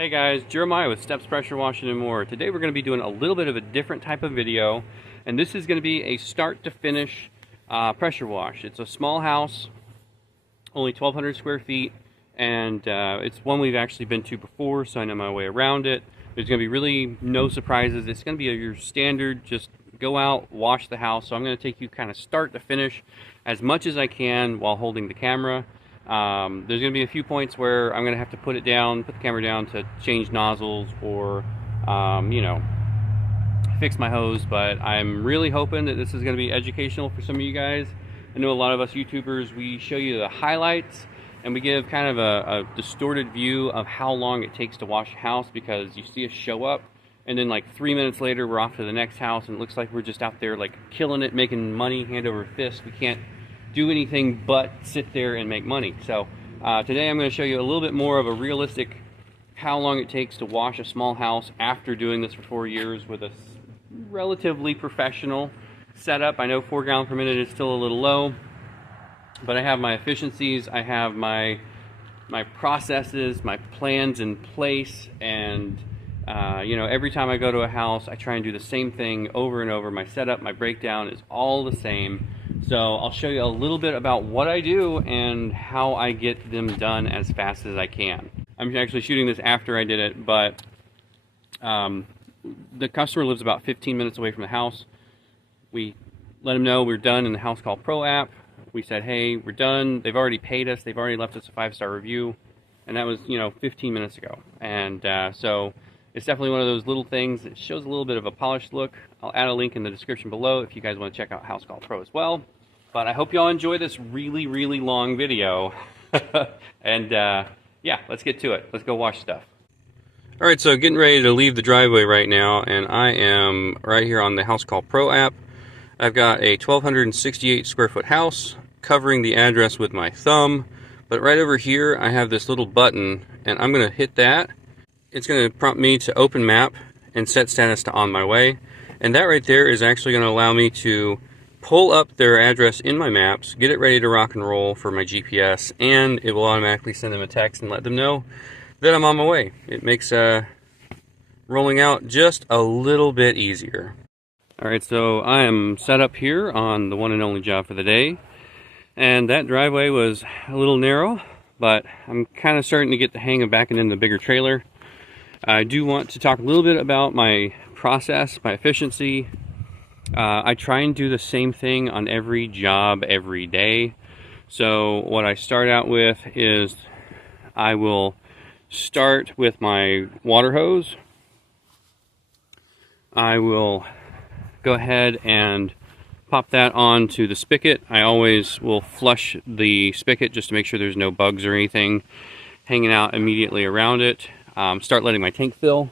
Hey guys, Jeremiah with Steps Pressure Washing and More. Today we're going to be doing a little bit of a different type of video, and this is going to be a start to finish pressure wash. It's a small house, only 1,200 square feet, and it's one we've actually been to before, so I know my way around it. There's going to be really no surprises. It's going to be your standard, just go out, wash the house. So I'm going to take you kind of start to finish as much as I can while holding the camera. There's going to be a few points where I'm going to have to put the camera down to change nozzles or, you know, fix my hose, but I'm really hoping that this is going to be educational for some of you guys. I know a lot of us YouTubers, we show you the highlights and we give kind of a distorted view of how long it takes to wash a house, because you see us show up and then like 3 minutes later we're off to the next house and it looks like we're just out there like killing it, making money hand over fist. We can't do anything but sit there and make money. So today I'm going to show you a little bit more of a realistic how long it takes to wash a small house after doing this for 4 years with a relatively professional setup. I know 4 gallons per minute is still a little low, but I have my efficiencies, I have my processes, my plans in place, and you know, every time I go to a house I try and do the same thing over and over. My setup, my breakdown is all the same. So I'll show you a little bit about what I do and how I get them done as fast as I can. I'm actually shooting this after I did it, but the customer lives about 15 minutes away from the house. We let them know we're done in the House Call Pro app. We said, hey, we're done. They've already paid us. They've already left us a 5-star review. And that was, you know, 15 minutes ago. And so it's definitely one of those little things. It shows a little bit of a polished look. I'll add a link in the description below if you guys want to check out House Call Pro as well. But I hope you all enjoy this really, really long video. And yeah, let's get to it. Let's go wash stuff. All right, so getting ready to leave the driveway right now, and I am right here on the House Call Pro app. I've got a 1,268 square foot house covering the address with my thumb. But right over here, I have this little button, and I'm going to hit that. It's going to prompt me to open map and set status to on my way. And that right there is actually going to allow me to pull up their address in my maps, get it ready to rock and roll for my GPS, and it will automatically send them a text and let them know that I'm on my way. It makes rolling out just a little bit easier. Alright, so I am set up here on the one and only job for the day. And that driveway was a little narrow, but I'm kind of starting to get the hang of backing in the bigger trailer. I do want to talk a little bit about my process, my efficiency. I try and do the same thing on every job every day. So what I start out with is I will start with my water hose. I will go ahead and pop that onto the spigot. I always will flush the spigot just to make sure there's no bugs or anything hanging out immediately around it. Start letting my tank fill.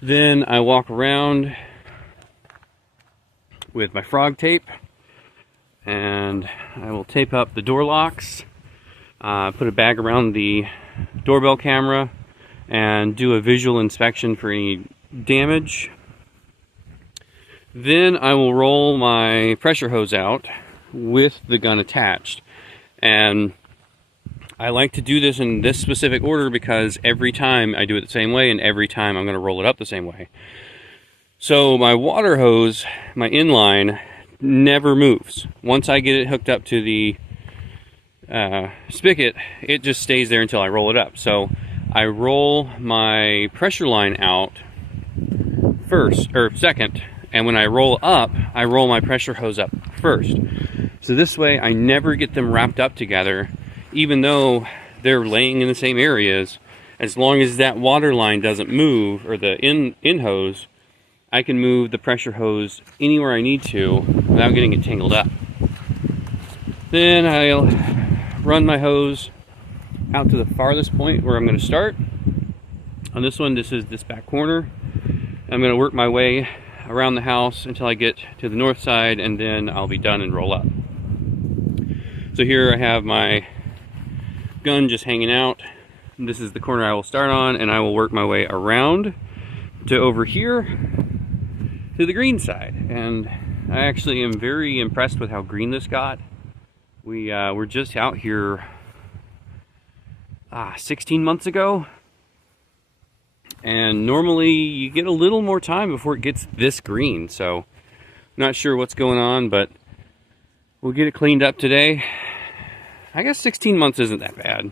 Then I walk around with my frog tape, and I will tape up the door locks, put a bag around the doorbell camera, and do a visual inspection for any damage. Then I will roll my pressure hose out with the gun attached. And I like to do this in this specific order because every time I do it the same way, and every time I'm going to roll it up the same way. So my water hose, my inline, never moves. Once I get it hooked up to the spigot, it just stays there until I roll it up. So I roll my pressure line out second, and when I roll up, I roll my pressure hose up first. So this way I never get them wrapped up together, even though they're laying in the same areas. As long as that water line doesn't move, or the in hose, I can move the pressure hose anywhere I need to without getting it tangled up. Then I'll run my hose out to the farthest point where I'm going to start. On this one, this is this back corner. I'm going to work my way around the house until I get to the north side, and then I'll be done and roll up. So here I have my gun just hanging out. This is the corner I will start on, and I will work my way around to over here to the green side. And I actually am very impressed with how green this got. We were just out here 16 months ago, And normally you get a little more time before it gets this green, so not sure what's going on, but we'll get it cleaned up today. I guess 16 months isn't that bad.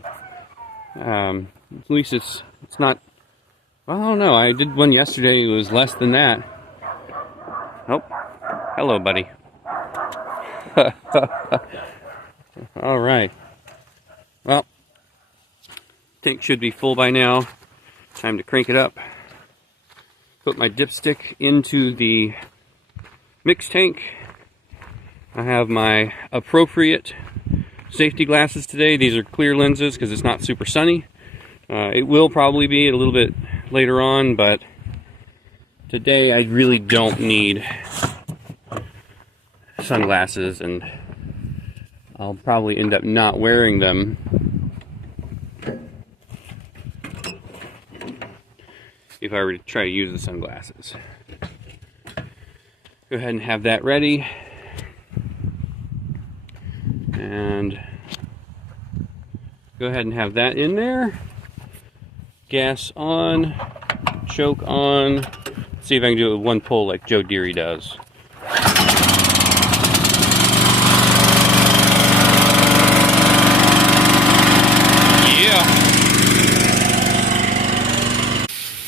At least it's not, well, I don't know. I did one yesterday, it was less than that. Oh, hello, buddy. All right. Well, tank should be full by now. Time to crank it up. Put my dipstick into the mix tank. I have my appropriate safety glasses today. These are clear lenses because it's not super sunny. It will probably be a little bit later on, but today I really don't need sunglasses, and I'll probably end up not wearing them if I were to try to use the sunglasses. Go ahead and have that ready. And go ahead and have that in there. Gas on, choke on. Let's see if I can do it with one pull like Joe Deary does.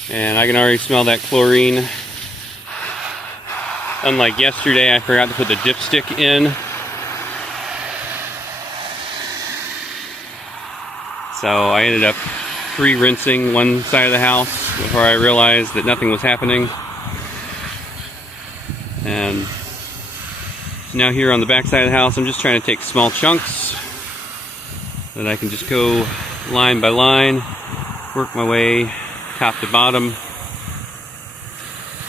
And I can already smell that chlorine. Unlike yesterday, I forgot to put the dipstick in. So I ended up pre-rinsing one side of the house before I realized that nothing was happening. And now here on the back side of the house, I'm just trying to take small chunks that I can just go line by line, work my way top to bottom,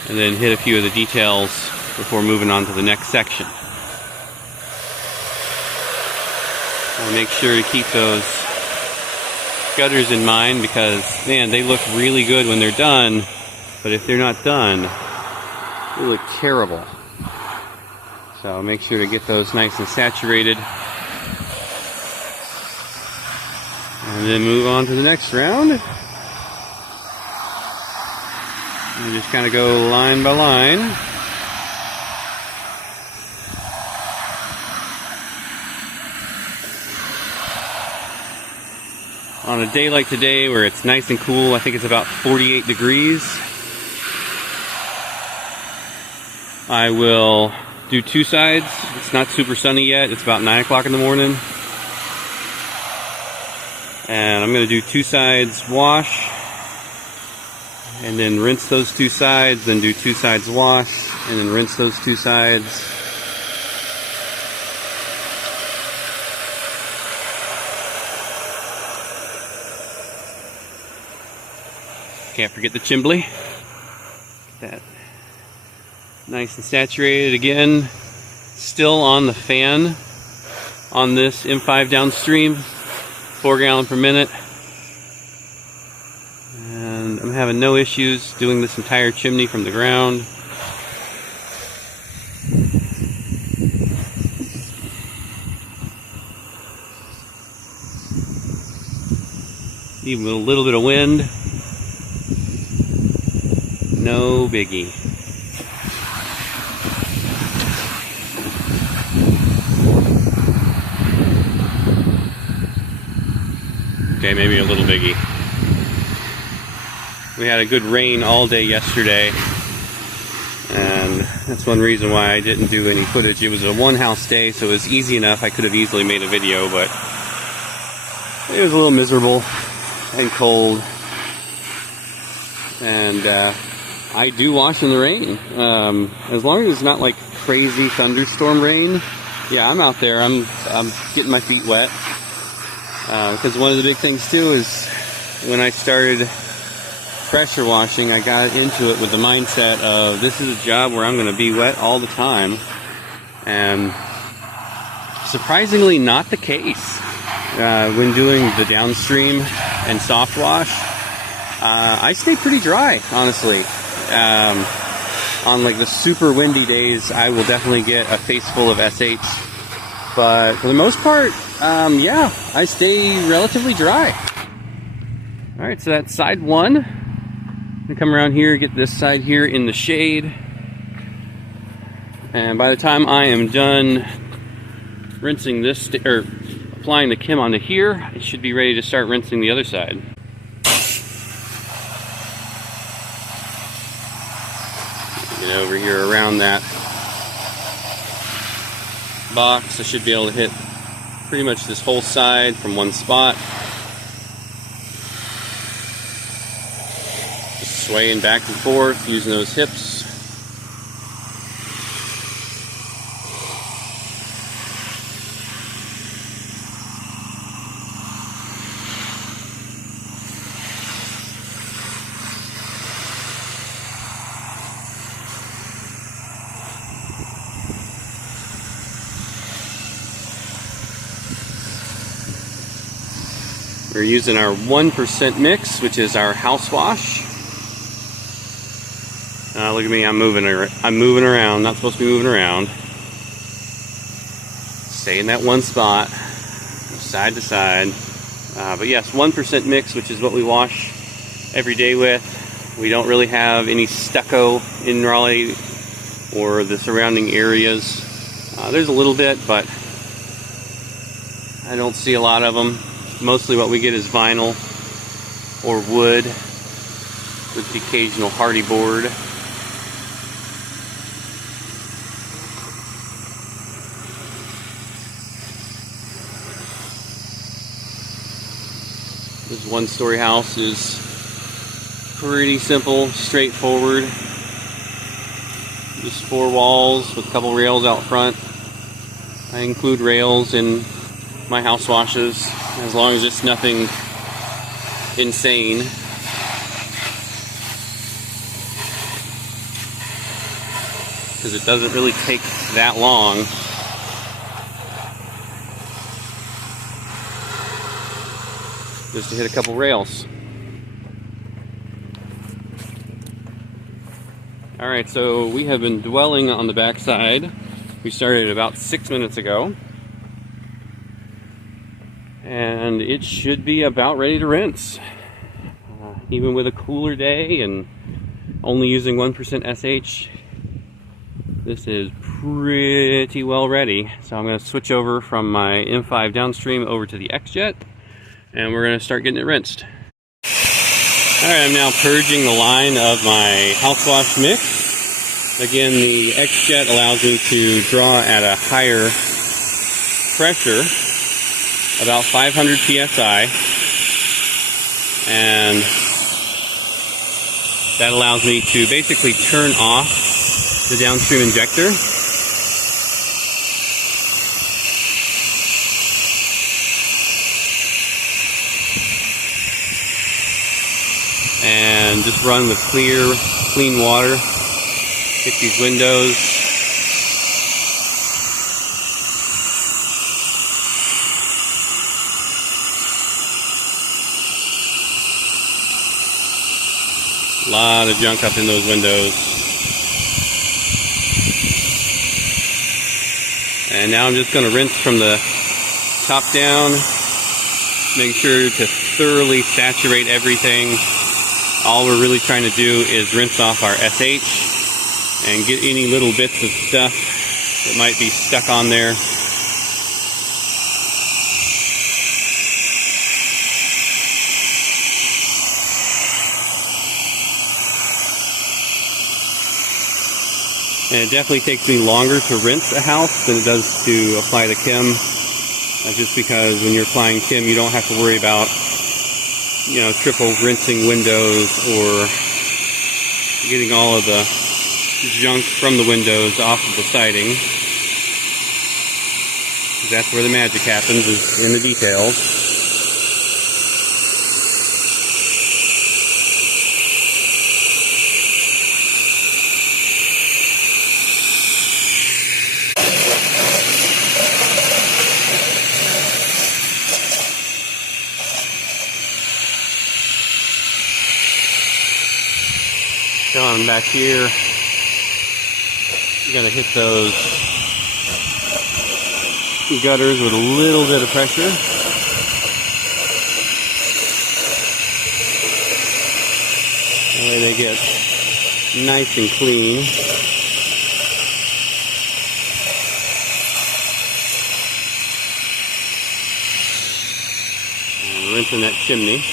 and then hit a few of the details before moving on to the next section. I'll make sure to keep those gutters in mind because, man, they look really good when they're done, but if they're not done, they look terrible. So I'll make sure to get those nice and saturated, and then move on to the next round. And just kind of go line by line. On a day like today where it's nice and cool, I think it's about 48 degrees, I will do two sides. It's not super sunny yet. It's about 9 o'clock in the morning. And I'm going to do two sides wash, and then rinse those two sides, then do two sides wash, and then rinse those two sides. Can't forget the chimbly. Get that nice and saturated again. Still on the fan on this M5 downstream, 4 gallon per minute. And I'm having no issues doing this entire chimney from the ground. Even with a little bit of wind, no biggie. Okay, maybe a little biggie. We had a good rain all day yesterday, and that's one reason why I didn't do any footage. It was a one house day, so it was easy enough. I could have easily made a video, but it was a little miserable and cold. And I do wash in the rain. As long as it's not like crazy thunderstorm rain, yeah, I'm out there. I'm getting my feet wet. Because one of the big things too is when I started pressure washing, I got into it with the mindset of this is a job where I'm going to be wet all the time, and surprisingly not the case when doing the downstream and soft wash. I stay pretty dry, honestly. On like the super windy days, I will definitely get a face full of SH, but for the most part, yeah, I stay relatively dry. Alright, so that's side one. Come around here, get this side here in the shade. And by the time I am done rinsing this, or applying the Kim onto here, it should be ready to start rinsing the other side. Get over here around that box. I should be able to hit pretty much this whole side from one spot. Just swaying back and forth, using those hips. We're using our 1% mix, which is our house wash. Look at me, I'm moving around. Not supposed to be moving around. Stay in that one spot, side to side. But yes, 1% mix, which is what we wash every day with. We don't really have any stucco in Raleigh or the surrounding areas. There's a little bit, but I don't see a lot of them. Mostly what we get is vinyl or wood with the occasional hardy board. This one-story house is pretty simple, straightforward. Just 4 walls with a couple rails out front. I include rails in my house washes, as long as it's nothing insane. Because it doesn't really take that long. Just to hit a couple rails. Alright, so we have been dwelling on the backside. We started about 6 minutes ago. And it should be about ready to rinse. Even with a cooler day and only using 1% SH, this is pretty well ready. So I'm going to switch over from my M5 downstream over to the XJET, and we're going to start getting it rinsed. Alright, I'm now purging the line of my house wash mix. Again, the XJET allows me to draw at a higher pressure, about 500 psi, and that allows me to basically turn off the downstream injector. And just run with clean water. Hit these windows. A lot of junk up in those windows. And now I'm just going to rinse from the top down. Make sure to thoroughly saturate everything. All we're really trying to do is rinse off our SH and get any little bits of stuff that might be stuck on there. And it definitely takes me longer to rinse a house than it does to apply the Kim. Just because when you're applying Kim, you don't have to worry about, you know, triple rinsing windows or getting all of the junk from the windows off of the siding. That's where the magic happens, is in the details. Going back here, you're going to hit those gutters with a little bit of pressure. That way they get nice and clean. And rinsing that chimney.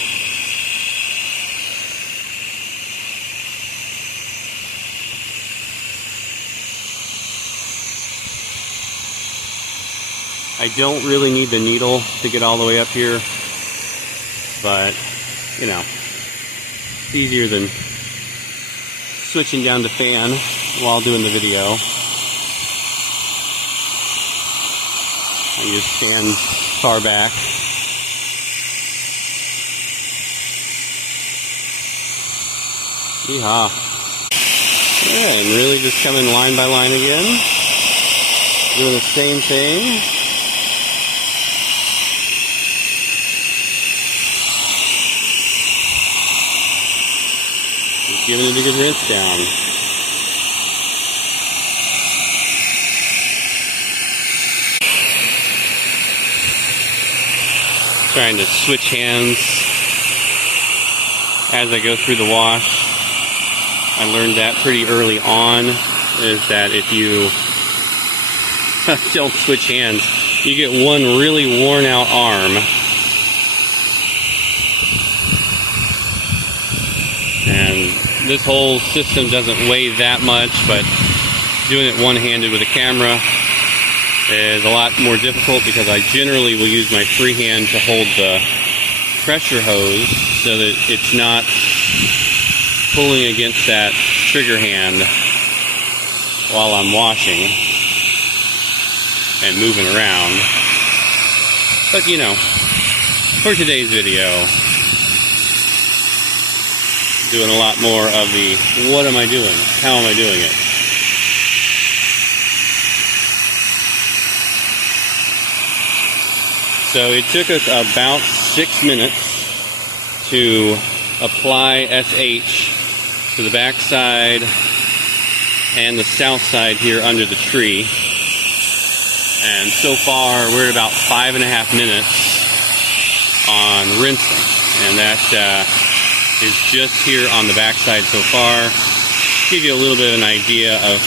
I don't really need the needle to get all the way up here, but, you know, it's easier than switching down to fan while doing the video. I just stand far back. Yeehaw. Yeah, and really just coming line by line again. Doing the same thing. Giving it a good rinse down. Trying to switch hands as I go through the wash. I learned that pretty early on, is that if you don't switch hands, you get one really worn out arm. And this whole system doesn't weigh that much, but doing it one-handed with a camera is a lot more difficult because I generally will use my free hand to hold the pressure hose so that it's not pulling against that trigger hand while I'm washing and moving around. But you know, for today's video, doing a lot more of the what am I doing? How am I doing it? So it took us about 6 minutes to apply SH to the back side and the south side here under the tree. And so far we're at about 5.5 minutes on rinsing. And that is just here on the backside so far. Give you a little bit of an idea of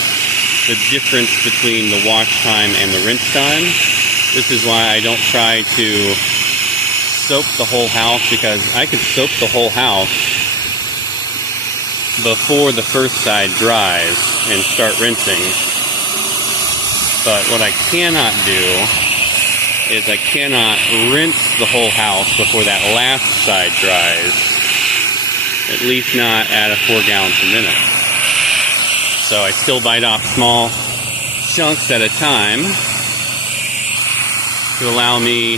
the difference between the wash time and the rinse time. This is why I don't try to soap the whole house, because I could soap the whole house before the first side dries and start rinsing. But what I cannot do is I cannot rinse the whole house before that last side dries. At least not at a 4 gallons per minute. So I still bite off small chunks at a time to allow me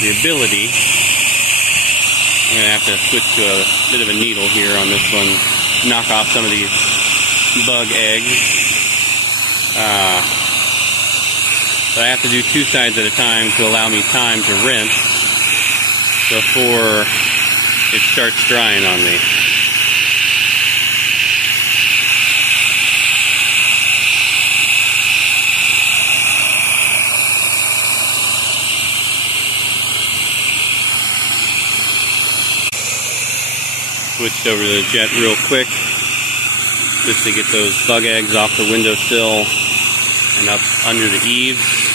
the ability. I'm going to have to switch to a bit of a needle here on this one. Knock off some of these bug eggs. So I have to do 2 sides at a time to allow me time to rinse before it starts drying on me. Switched over to the jet real quick just to get those bug eggs off the windowsill and up under the eaves.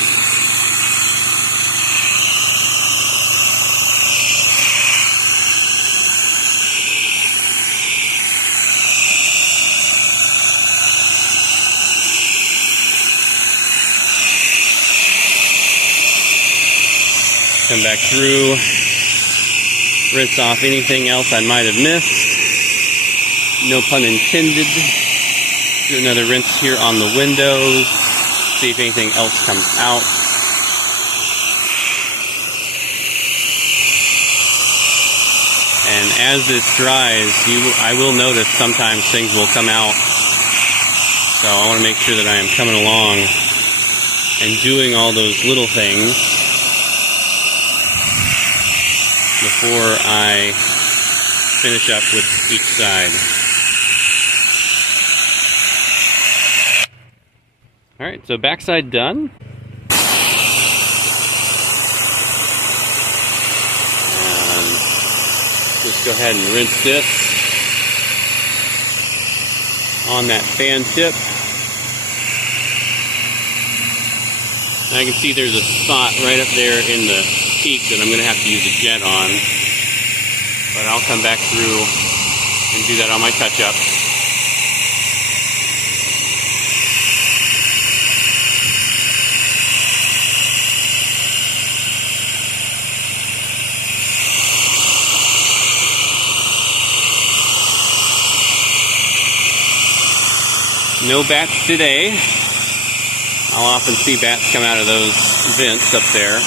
Come back through, rinse off anything else I might have missed. No pun intended. Do another rinse here on the windows. See if anything else comes out. And as this dries, I will notice sometimes things will come out. So I want to make sure that I am coming along and doing all those little things before I finish up with each side. Alright, so backside Go ahead and rinse this on that fan tip. And I can see there's a spot right up there in the peak that I'm going to have to use a jet on. But I'll come back through and do that on my touch-up. No bats today. I'll often see bats come out of those vents up there.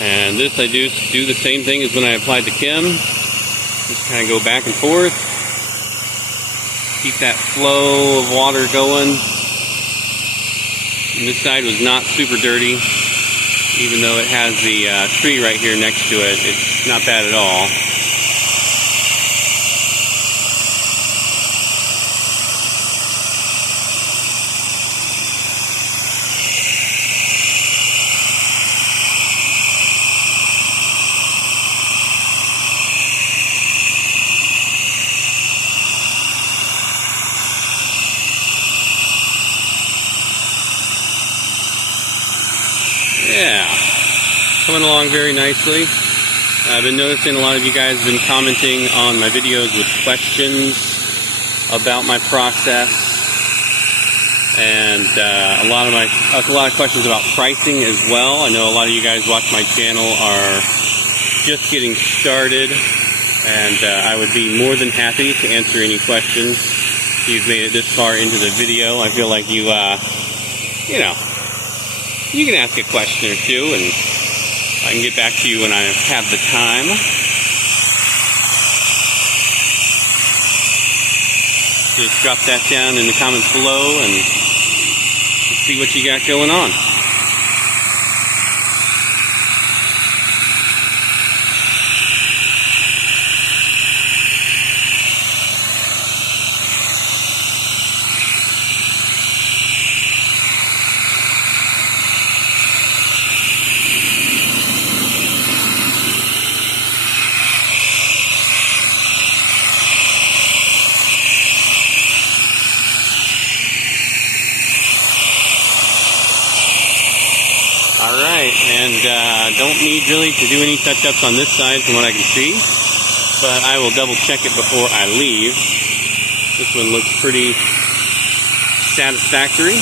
And this I do the same thing as when I applied the chem. Just kind of go back and forth. Keep that flow of water going. And this side was not super dirty. Even though it has the tree right here next to it, it's not bad at all. Yeah, coming along very nicely. I've been noticing a lot of you guys have been commenting on my videos with questions about my process, and a lot of questions about pricing as well. I know a lot of you guys watch my channel are just getting started, and I would be more than happy to answer any questions. If you've made it this far into the video, I feel like you know, you can ask a question or two, and I can get back to you when I have the time. Just drop that down in the comments below, and let's see what you got going on. Alright, and don't need really to do any touch-ups on this side from what I can see, but I will double check it before I leave. This one looks pretty satisfactory.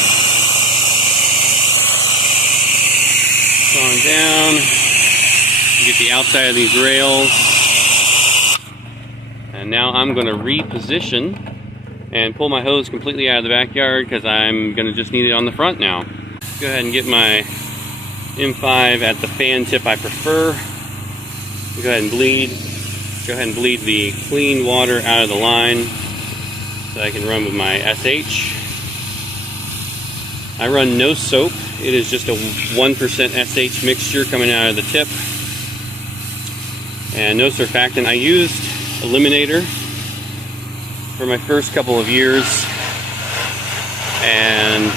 On down, get the outside of these rails, and now I'm going to reposition and pull my hose completely out of the backyard because I'm going to just need it on the front now. Go ahead and get my M5 at the fan tip I prefer. Go ahead and bleed. Go ahead and bleed the clean water out of the line so I can run with my SH. I run no soap. It is just a 1% SH mixture coming out of the tip. And no surfactant. I used Eliminator for my first couple of years, and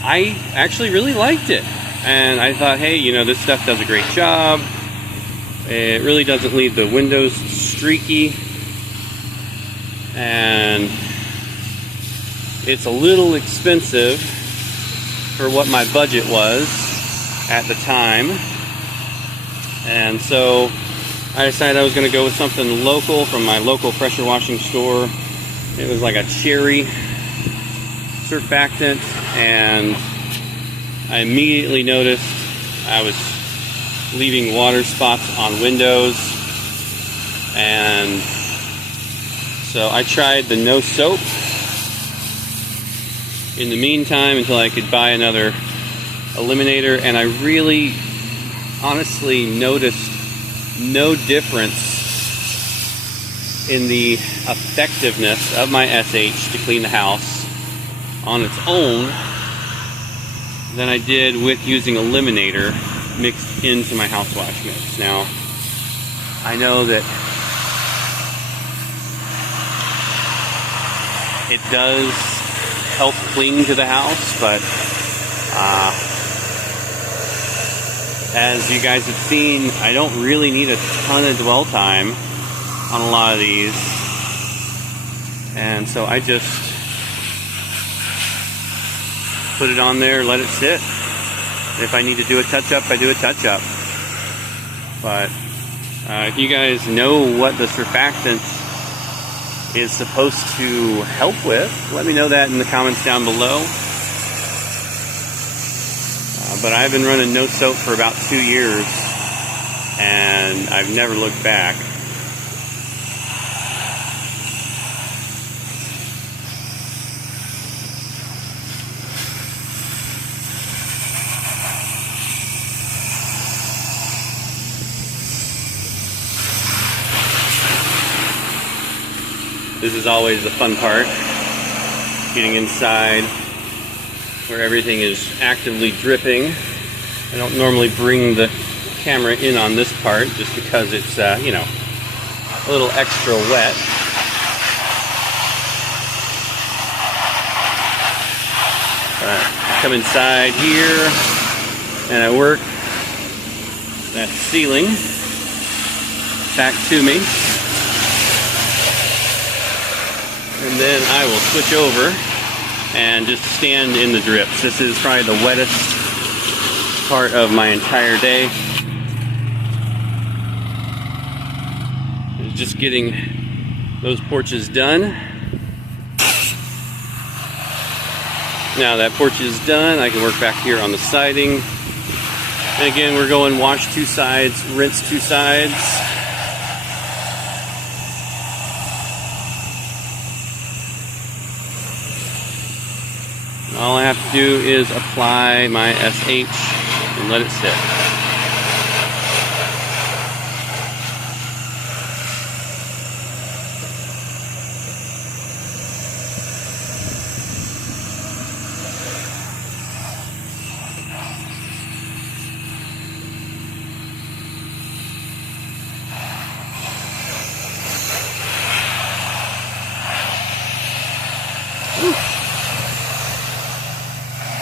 I actually really liked it, and I thought, hey, you know, this stuff does a great job. It really doesn't leave the windows streaky, and it's a little expensive for what my budget was at the time, and so I decided I was going to go with something local from my local pressure washing store. It was like a cherry surfactant, and I immediately noticed I was leaving water spots on windows, and so I tried the no soap in the meantime until I could buy another Eliminator, and I really honestly noticed no difference in the effectiveness of my SH to clean the house on its own than I did with using Eliminator mixed into my house wash mix. Now, I know that it does help clean to the house, but As you guys have seen, I don't really need a ton of dwell time on a lot of these. And so I just put it on there, let it sit. If I need to do a touch-up, I do a touch-up. But if you guys know what the surfactant is supposed to help with, let me know that in the comments down below. But I've been running no soap for about 2 years, and I've never looked back. This is always the fun part, getting inside where everything is actively dripping. I don't normally bring the camera in on this part just because it's, you know, a little extra wet. But I come inside here and I work that ceiling back to me. And then I will switch over and just stand in the drips. This is probably the wettest part of my entire day. Just getting those porches done. Now that porch is done, I can work back here on the siding. And again, we're going wash 2 sides, rinse 2 sides. All I have to do is apply my SH and let it sit.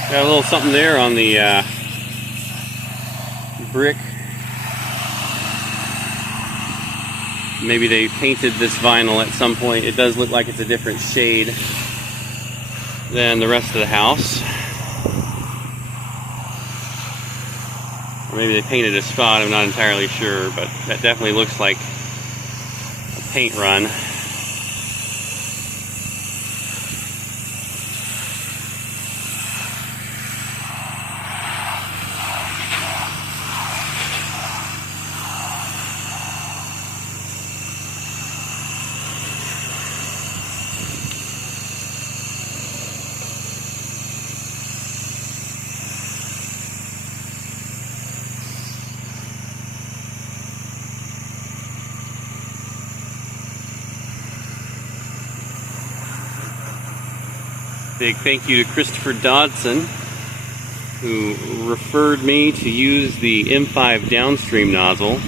Got a little something there on the brick. Maybe they painted this vinyl at some point. It does look like it's a different shade than the rest of the house. Or maybe they painted a spot, I'm not entirely sure, but that definitely looks like a paint run. Big thank you to Christopher Dodson, who referred me to use the M5 downstream nozzle,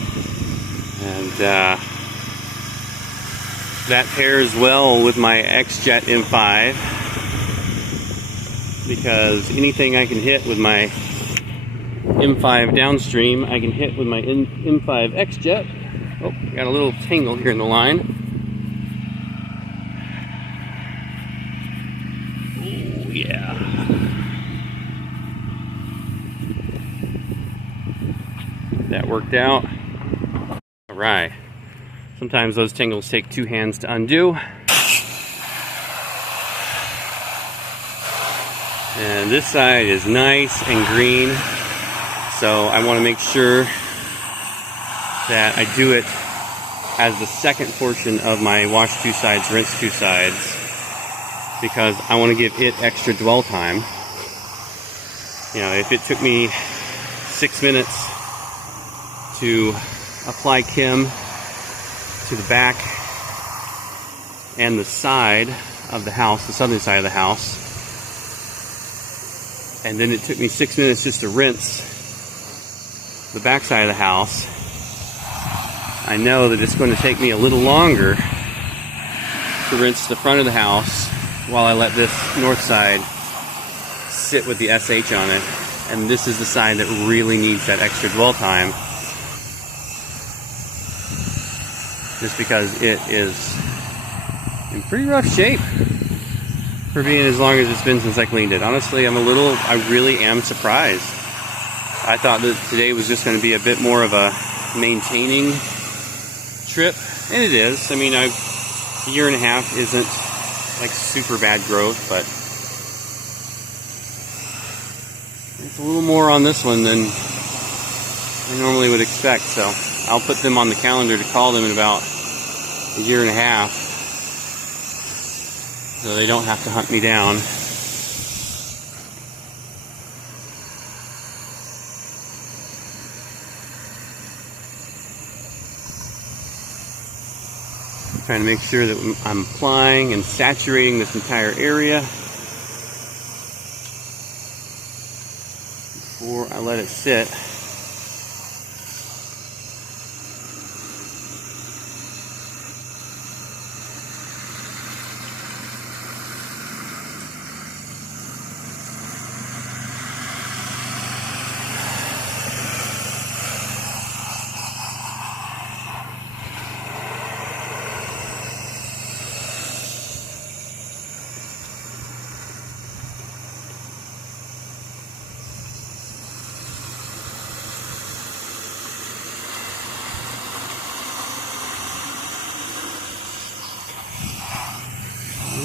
and that pairs well with my XJET M5, because anything I can hit with my M5 downstream, I can hit with my M5 XJET. Oh, got a little tangle here in the line. Yeah. That worked out. All right. Sometimes those tangles take 2 hands to undo. And this side is nice and green, so I want to make sure that I do it as the second portion of my wash 2 sides, rinse 2 sides, because I want to give it extra dwell time. You know, if it took me 6 minutes to apply Kim to the back and the side of the house, the southern side of the house, and then it took me 6 minutes just to rinse the back side of the house, I know that it's going to take me a little longer to rinse the front of the house while I let this north side sit with the SH on it. and this is the side that really needs that extra dwell time, just because it is in pretty rough shape for being as long as it's been since I cleaned it. Honestly, I really am surprised. I thought that today was just going to be a bit more of a maintaining trip, and it is. I mean, a year and a half isn't like super bad growth, but it's a little more on this one than I normally would expect. So I'll put them on the calendar to call them in about a year and a half, so they don't have to hunt me down. Trying to make sure that I'm applying and saturating this entire area before I let it sit.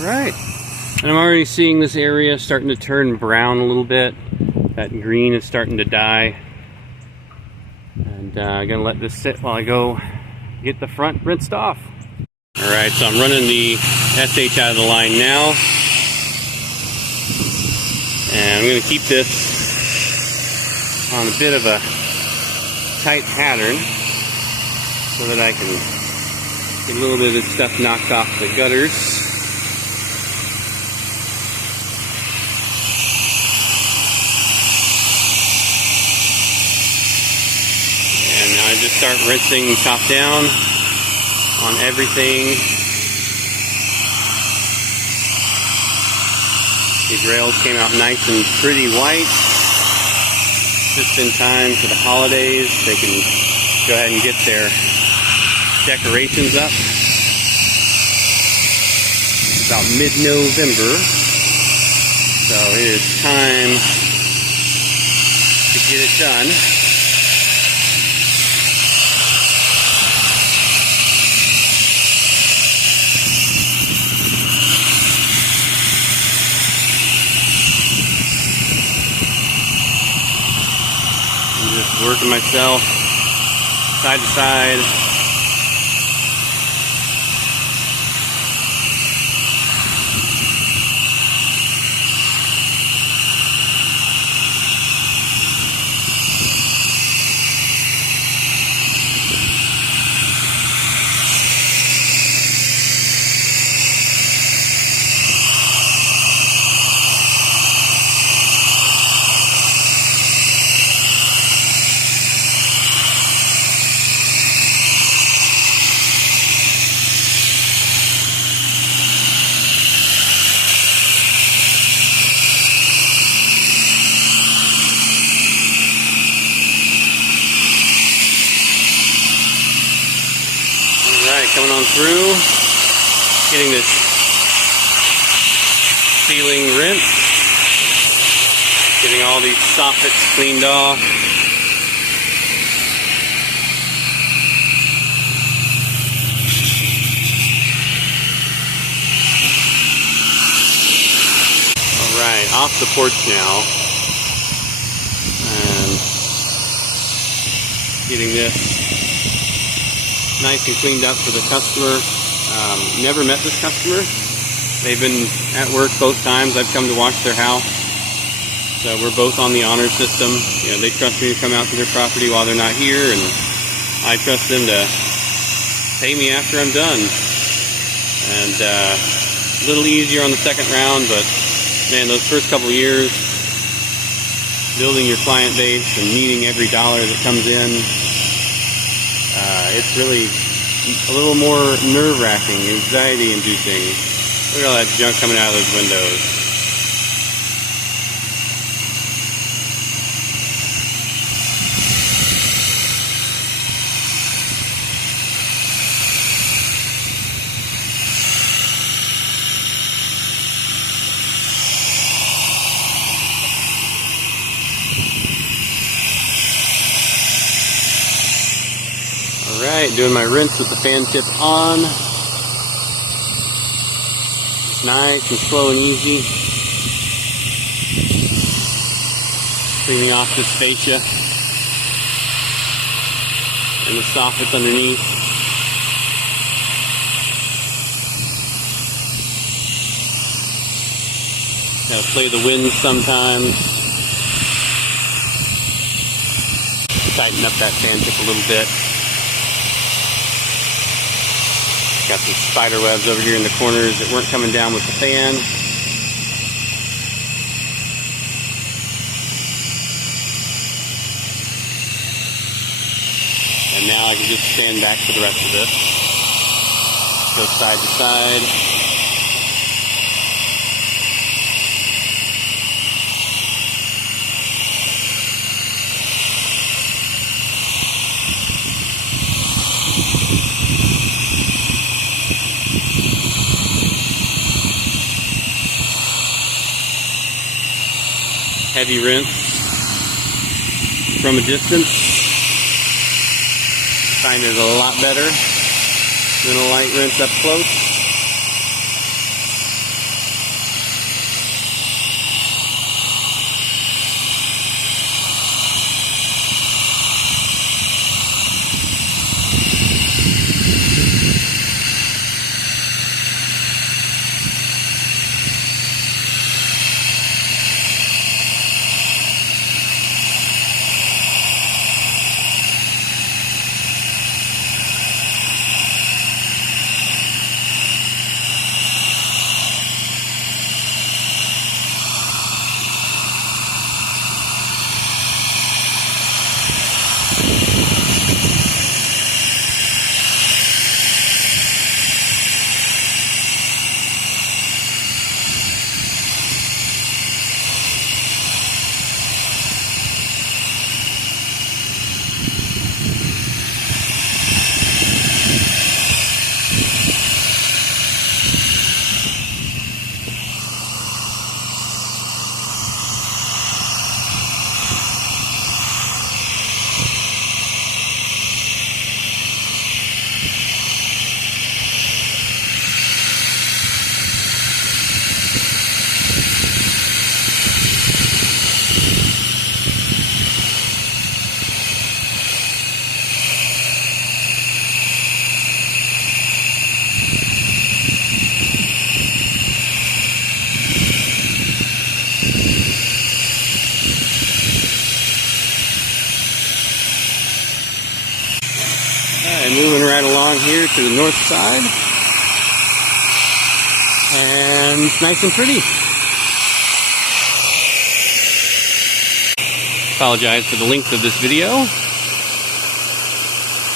Right, and I'm already seeing this area starting to turn brown a little bit. That green is starting to die, and I'm gonna let this sit while I go get the front rinsed off. All right, so I'm running the SH out of the line now, and I'm gonna keep this on a bit of a tight pattern so that I can get a little bit of this stuff knocked off the gutters. I just start rinsing top down on everything. These rails came out nice and pretty white, just in time for the holidays. They can go ahead and get their decorations up. It's about mid-November, so it is time to get it done. Just working myself side to side. Coming on through, getting this ceiling rinsed, getting all these soffits cleaned off. Alright, off the porch now, and getting this nice and cleaned up for the customer. Never met this customer. They've been at work both times I've come to watch their house. So we're both on the honor system. You know, they trust me to come out to their property while they're not here, and I trust them to pay me after I'm done. And a little easier on the second round, but man, those first couple years, building your client base and needing every dollar that comes in, it's really a little more nerve-wracking, anxiety-inducing. Look at all that junk coming out of those windows. Alright, doing my rinse with the fan tip on. Nice and slow and easy. Cleaning off this fascia and the soffits underneath. Gotta play the wind sometimes. Tighten up that fan tip a little bit. Got some spider webs over here in the corners that weren't coming down with the fan. And now I can just stand back for the rest of this. Go side to side. Heavy rinse from a distance. Find it a lot better than a light rinse up close. And moving right along here to the north side. And it's nice and pretty. Apologize for the length of this video.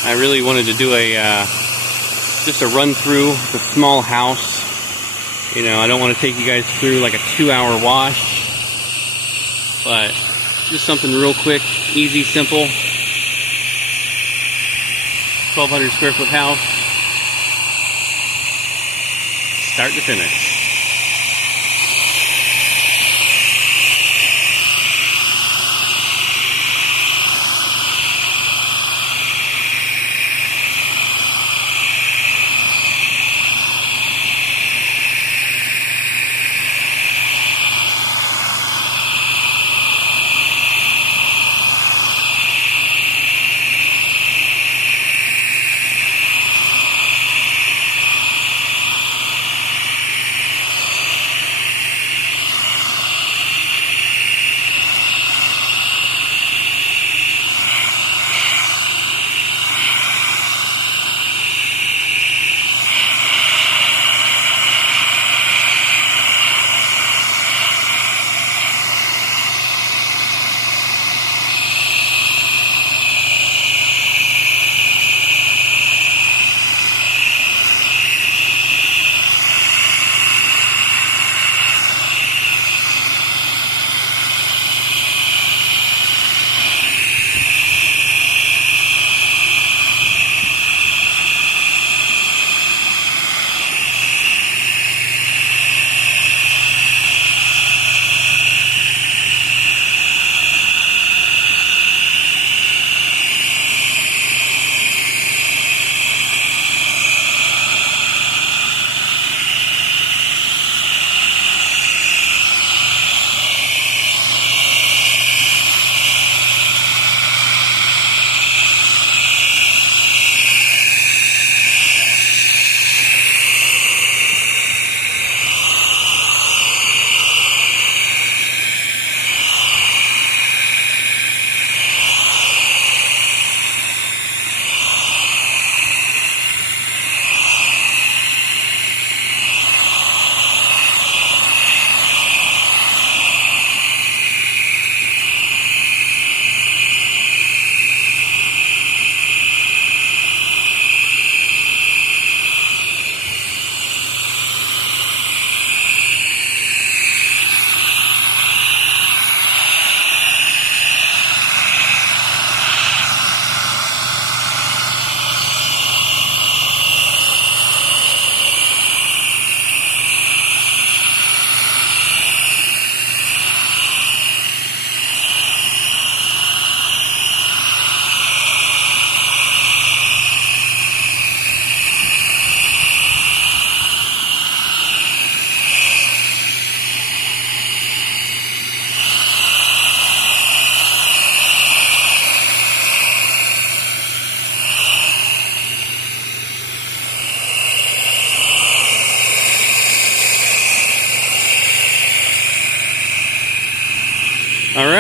I really wanted to do just a run through the small house. You know, I don't want to take you guys through like a 2-hour wash, but just something real quick, easy, simple. 1,200 square foot house, start to finish.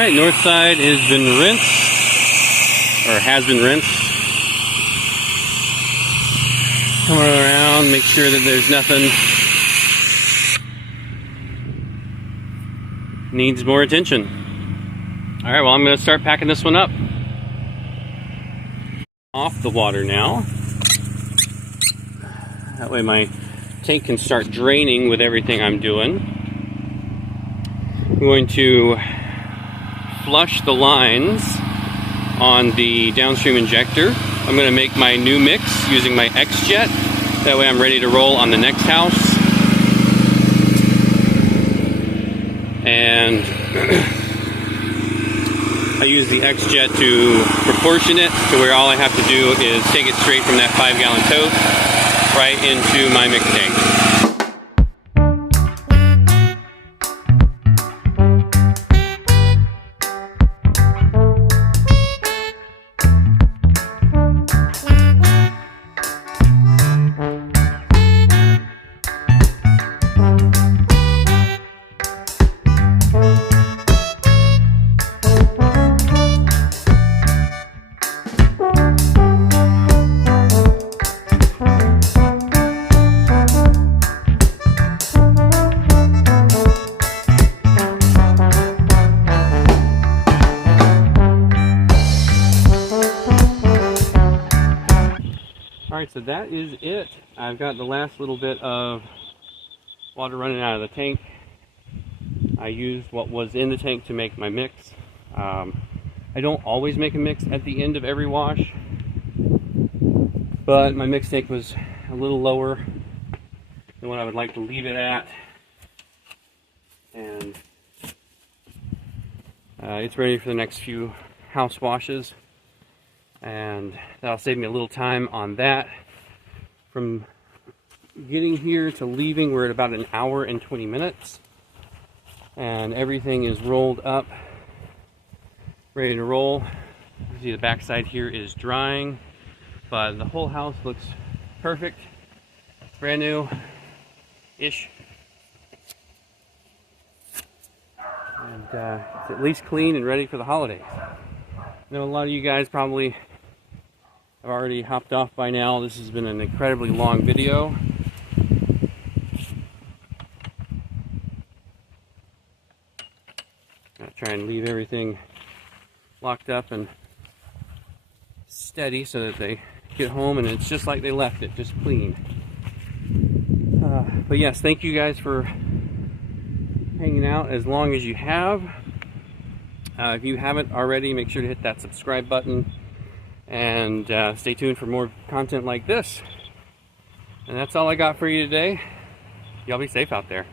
Alright, north side has been rinsed, or has been rinsed. Come around, make sure that there's nothing needs more attention. Alright, well I'm going to start packing this one up. Off the water now. That way my tank can start draining with everything I'm doing. I'm going to flush the lines on the downstream injector. I'm going to make my new mix using my XJET. That way I'm ready to roll on the next house. And I use the XJET to proportion it to where all I have to do is take it straight from that 5-gallon tote right into my mix tank. Alright, so that is it. I've got the last little bit of water running out of the tank. I used what was in the tank to make my mix. I don't always make a mix at the end of every wash, but my mix tank was a little lower than what I would like to leave it at. And it's ready for the next few house washes. And that'll save me a little time on that. From getting here to leaving, we're at about an hour and 20 minutes. And everything is rolled up, ready to roll. You see the backside here is drying, but the whole house looks perfect. Brand new-ish. And it's at least clean and ready for the holidays. I know a lot of you guys probably have already hopped off by now. This has been an incredibly long video. I'll try and leave everything locked up and steady so that they get home and it's just like they left it, just clean. But yes, thank you guys for hanging out as long as you have. If you haven't already, make sure to hit that subscribe button and stay tuned for more content like this. And that's all I got for you today. Y'all be safe out there.